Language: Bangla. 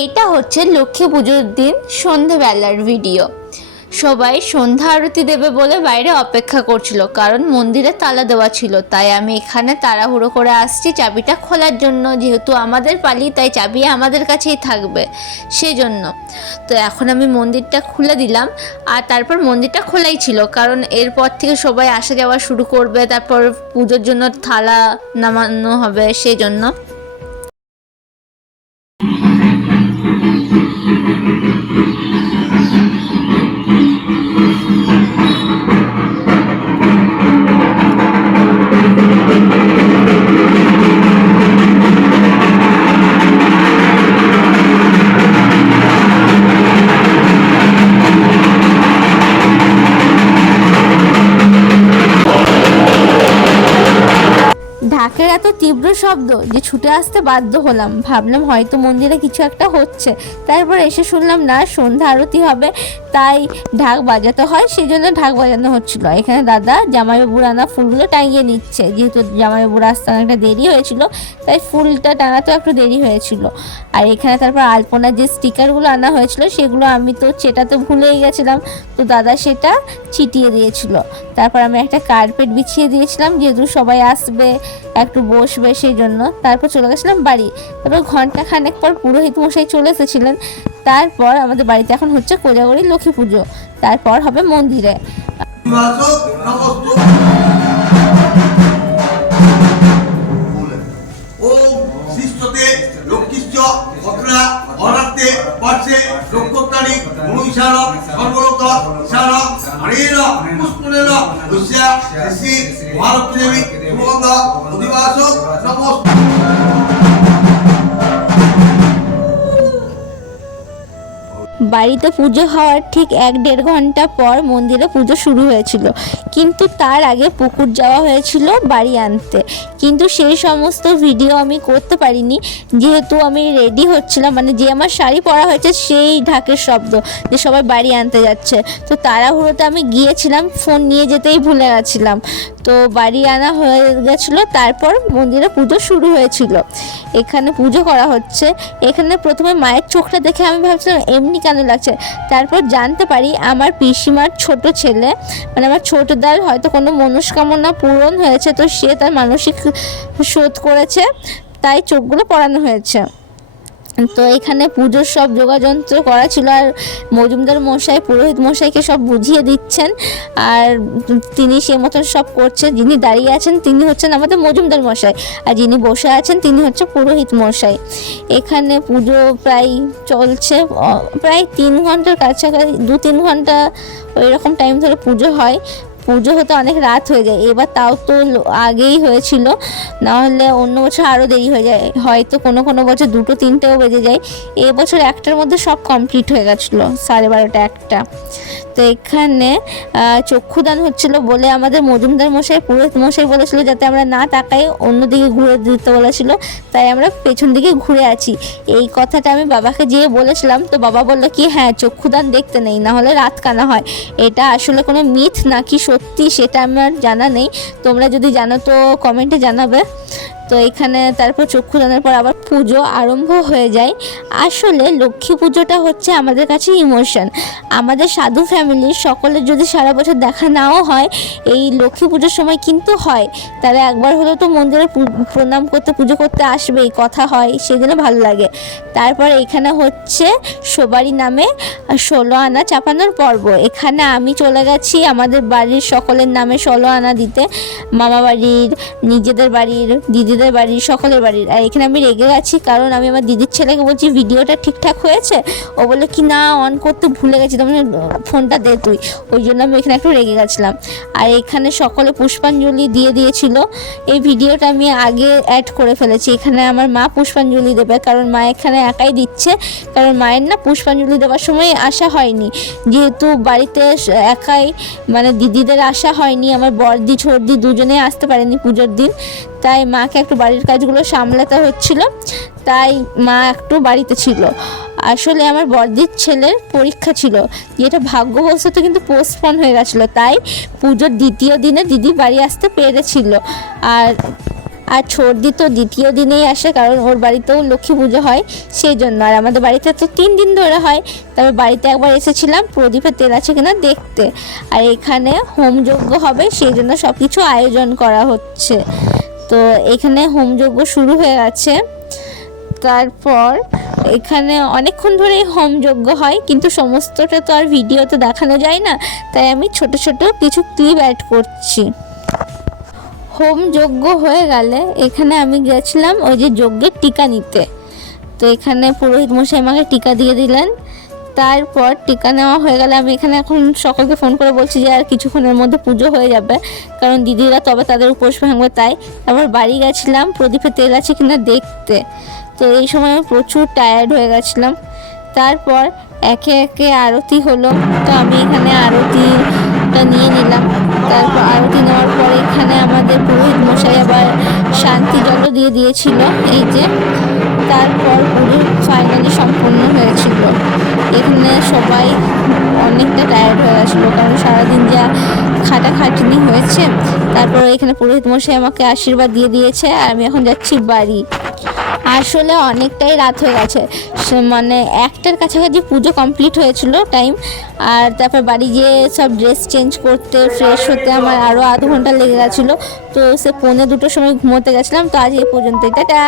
এইটা হচ্ছে লক্ষ্মী পুজোর দিন সন্ধেবেলার ভিডিও। সবাই সন্ধ্যা আরতি দেবে বলে বাইরে অপেক্ষা করছিল, কারণ মন্দিরে তালা দেওয়া ছিল। তাই আমি এখানে তাড়াহুড়ো করে আসছি চাবিটা খোলার জন্য, যেহেতু আমাদের পালি তাই চাবি আমাদের কাছেই থাকবে সেজন্য। তো এখন আমি মন্দিরটা খুলে দিলাম, আর তারপর মন্দিরটা খোলাই ছিল কারণ এরপর থেকে সবাই আসা যাওয়া শুরু করবে, তারপর পুজোর জন্য থালা নামানো হবে সেই জন্য। ঢাকের এত তীব্র শব্দ যে ছুটে আসতে বাধ্য হলাম, ভাবলাম হয়তো মন্দিরে কিছু একটা হচ্ছে। তারপর এসে শুনলাম না, সন্ধ্যা আরতি হবে তাই ঢাক বাজাতে হয়, সেই জন্য ঢাক বাজানো হচ্ছিল। এখানে দাদা জামাইবাবুর আনা ফুলগুলো টাঙিয়ে নিচ্ছে, যেহেতু জামাইবাবুর আসতে অনেকটা দেরি হয়েছিল তাই ফুলটা টাঙাতেও একটু দেরি হয়েছিল। আর এখানে তারপর আলপনার যে স্টিকারগুলো আনা হয়েছিল সেগুলো আমি তো চেটাতে ভুলেই গেছিলাম, তো দাদা সেটা ছিটিয়ে দিয়েছিল। তারপর আমি একটা কার্পেট বিছিয়ে দিয়েছিলাম, যেহেতু সবাই আসবে একটু বসবে সেই জন্য। তারপর চলে গেছিলাম বাড়ি। তারপর ঘন্টা খানেক পর পুরোহিত মশাই চলে এসেছিলেন। তারপর আমাদের বাড়িতে এখন হচ্ছে কোজাগরী লক্ষ্মী পুজো, তারপর হবে মন্দিরে। বাড়িতে পুজো হওয়ার ঠিক 1-1.5 ঘন্টা পর মন্দিরে পুজো শুরু হয়েছিল, কিন্তু তার আগে পুকুর যাওয়া হয়েছিল বাড়ি আনতে। কিন্তু সেই সমস্ত ভিডিও আমি করতে পারিনি, যেহেতু আমি রেডি হচ্ছিলাম, মানে যে আমার শাড়ি পরা হয়েছে সেই ঢাকের শব্দ যে সবাই বাড়ি আনতে যাচ্ছে, তো তাড়াহুড়োতে আমি গিয়েছিলাম, ফোন নিয়ে যেতেই ভুলে গেছিলাম। তো বাড়ি আনা হয়ে গেছিলো, তারপর মন্দিরে পুজো শুরু হয়েছিল। এখানে পুজো করা হচ্ছে। এখানে প্রথমে মায়ের চোখটা দেখে আমি ভাবছিলাম এমনি কেন লাগছে, তারপর জানতে পারি আমার পিসিমার ছোট ছেলে, মানে আমার ছোটদার হয়তো কোনো মনস্কামনা পূরণ হয়েছে, তো সে তার মানসিক শোধ করেছে, তাই চোখগুলো পরানো হয়েছে। তো এখানে পুজোর সব যোগাযন্ত্র করা ছিল, আর মজুমদার মশাই পুরোহিত মশাইকে সব বুঝিয়ে দিচ্ছেন, আর তিনি সে মতন সব করছে। যিনি দাঁড়িয়ে আছেন তিনি হচ্ছেন আমাদের মজুমদার মশাই, আর যিনি বসে আছেন তিনি হচ্ছে পুরোহিত মশাই। এখানে পুজো প্রায় চলছে, প্রায় 3 ঘন্টার কাছাকাছি, 2-3 ঘন্টা ওই রকম টাইম ধরে পুজো হয়। পুজো হতে অনেক রাত হয়ে যায়, এবার তাও তো আগেই হয়েছিল, নাহলে অন্য বছর আরও দেরি হয়ে যায়, হয়তো কোনো বছর 2-3টেও বেজে যায়। এবছর 1টার মধ্যে সব কমপ্লিট হয়ে গেছিলো, 12:30 1টা। তো এখানে চক্ষুদান হচ্ছিল বলে আমাদের মজুমদার মশাই পুরোহিত মশাই বলেছিল যাতে আমরা না তাকাই, অন্যদিকে ঘুরে দিতে বলেছিল, তাই আমরা পেছন দিকে ঘুরে আছি। এই কথাটা আমি বাবাকে যেয়ে বলেছিলাম, তো বাবা বললো কি হ্যাঁ চক্ষুদান দেখতে নেই, না হলে রাত কানা হয়। এটা আসলে কোনো মিথ নাকি সত্যি সেটা আমার জানা নেই, তোমরা যদি জানো তো কমেন্টে জানাবে। তো এখানে তারপর চক্ষুদানের পর আবার পুজো আরম্ভ হয়ে যায়। আসলে লক্ষ্মী পুজোটা হচ্ছে আমাদের কাছে ইমোশন। আমাদের সাধু ফ্যামিলির সকলের যদি সারা বছর দেখা নাও হয়, এই লক্ষ্মী পুজোর সময় কিন্তু হয়, তারা একবার হলেও তো মন্দিরে প্রণাম করতে পুজো করতে আসবেই, কথা হয়, সেজন্য ভালো লাগে। তারপর এখানে হচ্ছে সবারই নামে 16 আনা চাপানোর পর্ব। এখানে আমি চলে গেছি আমাদের বাড়ির সকলের নামে 16 আনা দিতে, মামা বাড়ির, নিজেদের বাড়ির, দিদিদের বাড়ির, সকলের বাড়ির। আর এখানে আমি রেগে গেছি, কারণ আমি আমার দিদির ছেলেকে বলছি ভিডিওটা ঠিকঠাক হয়েছে, ও বলে কি না অন করতে ভুলে গেছি, তখন ফোনটা দে তুই, ওই জন্য আমি এখানে একটু রেগে গেছিলাম। আর এখানে সকলে পুষ্পাঞ্জলি দিয়ে দিয়েছিল, এই ভিডিওটা আমি আগে অ্যাড করে ফেলেছি। এখানে আমার মা পুষ্পাঞ্জলি দেবে, কারণ মা এখানে একাই দিচ্ছে, কারণ মায়ের না পুষ্পাঞ্জলি দেওয়ার সময় আসা হয়নি, যেহেতু বাড়িতে একাই, মানে দিদিদের আসা হয়নি, আমার বড়দি ছোটদি দুজনেই আসতে পারেনি পুজোর দিন, তাই মাকে একটু বাড়ির কাজগুলো সামলাতে হচ্ছিল, তাই মা একটু বাড়িতে ছিল। আসলে আমার বড়দির ছেলের পরীক্ষা ছিল, যেটা ভাগ্যবশত কিন্তু পোস্টপন হয়ে গেছিলো, তাই পুজোর দ্বিতীয় দিনে দিদি বাড়ি আসতে পেরেছিল। আর আর সর্দি তো দ্বিতীয় দিনেই আসে, কারণ ওর বাড়িতেও লক্ষ্মী পুজো হয় সেই জন্য। আর আমাদের বাড়িতে তো 3 দিন ধরে হয়। তবে বাড়িতে একবার এসেছিলাম প্রদীপের তেল আছে কিনা দেখতে। আর এখানে হোমযজ্ঞ হবে সেই জন্য সব কিছু আয়োজন করা হচ্ছে। তো এখানে হোমযজ্ঞ শুরু হয়ে গেছে। তারপর এখানে অনেকক্ষণ ধরেই হোমযজ্ঞ হয়, কিন্তু সমস্তটা তো আর ভিডিওতে দেখানো যায় না, তাই আমি ছোট ছোট কিছু ক্লিপ অ্যাড করছি। হোমযজ্ঞ হয়ে গেলে এখানে আমি গেছিলাম ওই যে যজ্ঞের টিকা নিতে। তো এখানে পুরোহিত মশাই আমাকে টিকা দিয়ে দিলেন। তারপর টিকা নেওয়া হয়ে গেলে আমি এখানে এখন সকলকে ফোন করে বলছি যে আর কিছুক্ষণের মধ্যে পুজো হয়ে যাবে, কারণ দিদিরা তবে তাদের উপোস ভাঙবে। তাই আবার বাড়ি গেছিলাম প্রদীপের তেল আছে কিনা দেখতে। তো এই সময় আমি প্রচুর টায়ার্ড হয়ে গেছিলাম। তারপর একে একে আরতি হলো, তো আমি এখানে আরতিটা নিয়ে নিলাম। তারপর আরতি নেওয়ার পরে এখানে আমাদের পুরোহিত মশাই আবার শান্তি জলও দিয়ে দিয়েছিল এই যে। তারপর পুজো ফাইনালি সম্পূর্ণ হয়েছিল। এখানে সবাই অনেকটা টায়ার্ড হয়ে গেছিলো, কারণ সারাদিন যা খাটাখাটনি হয়েছে। তারপর এখানে পুরোহিত মশাই আমাকে আশীর্বাদ দিয়ে দিয়েছে, আর আমি এখন যাচ্ছি বাড়ি। আসলে অনেকটাই রাত হয়ে গেছে, মানে 1টার কাছাকাছি পুজো কমপ্লিট হয়েছিল টাইম। আর তারপর বাড়ি গিয়ে সব ড্রেস চেঞ্জ করতে ফ্রেশ হতে আমার আরও আধ ঘন্টা লেগে গেছিলো। তো সে 1:45 সময় ঘুমোতে গেছিলাম। তো আজ এই পর্যন্তই, টাটা।